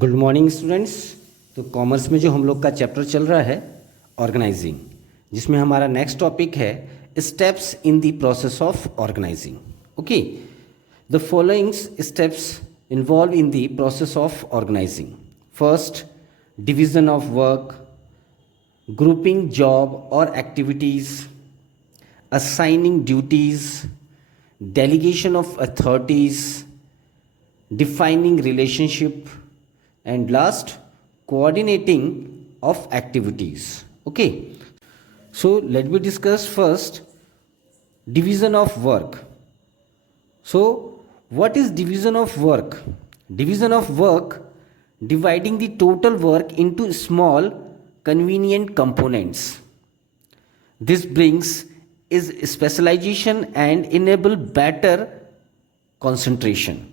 Good morning students. तो commerce में जो हम लोग का चैप्टर चल रहा है ऑर्गेनाइजिंग, जिसमें हमारा नेक्स्ट टॉपिक है steps in the process of organising. Okay, the following steps involve in the process of organising. First, division of work, grouping job or activities, assigning duties, delegation of authorities, defining relationship, and last, coordinating of activities. Okay, so let me discuss first division of work. So what is division of work? Division of work, dividing the total work into small convenient components. This brings is specialization and enable better concentration.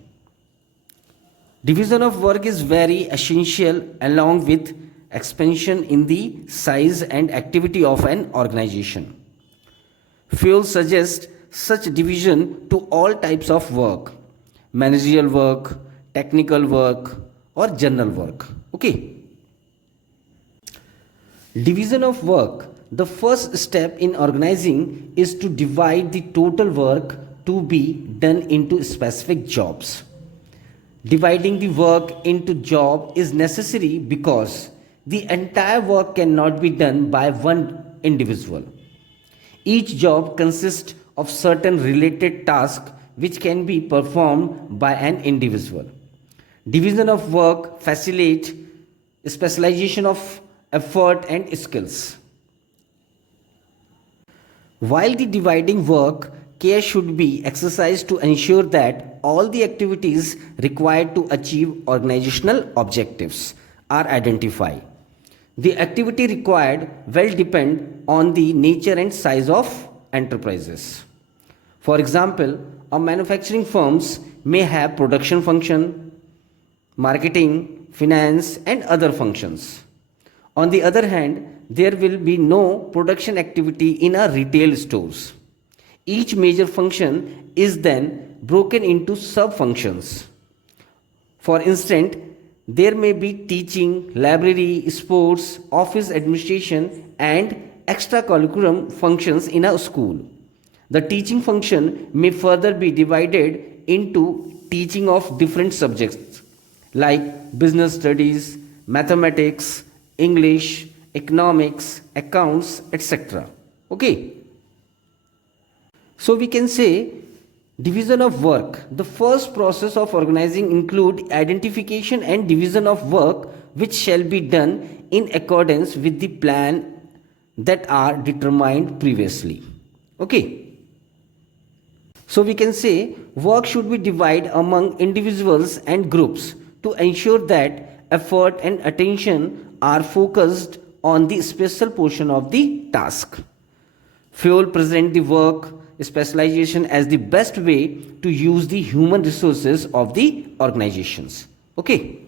Division of work is very essential along with expansion in the size and activity of an organization. Fuel suggests such division to all types of work: managerial work, technical work, or general work. Okay. Division of work. The first step in organizing is to divide the total work to be done into specific jobs. Dividing the work into job is necessary because the entire work cannot be done by one individual. Each job consists of certain related tasks which can be performed by an individual. Division of work facilitates specialization of effort and skills. While the dividing work, care should be exercised to ensure that all the activities required to achieve organizational objectives are identified. The activity required will depend on the nature and size of enterprises. For example, a manufacturing firms may have production function, marketing, finance, and other functions. On the other hand, there will be no production activity in a retail stores. Each major function is then broken into sub-functions. For instance, there may be teaching, library, sports, office administration, and extracurricular functions in a school. The teaching function may further be divided into teaching of different subjects like business studies, mathematics, English, economics, accounts, etc. Okay. So we can say division of work. The first process of organizing include identification and division of work which shall be done in accordance with the plan that are determined previously. Okay. So we can say work should be divided among individuals and groups to ensure that effort and attention are focused on the special portion of the task. Fuel present the work specialization as the best way to use the human resources of the organizations. Okay.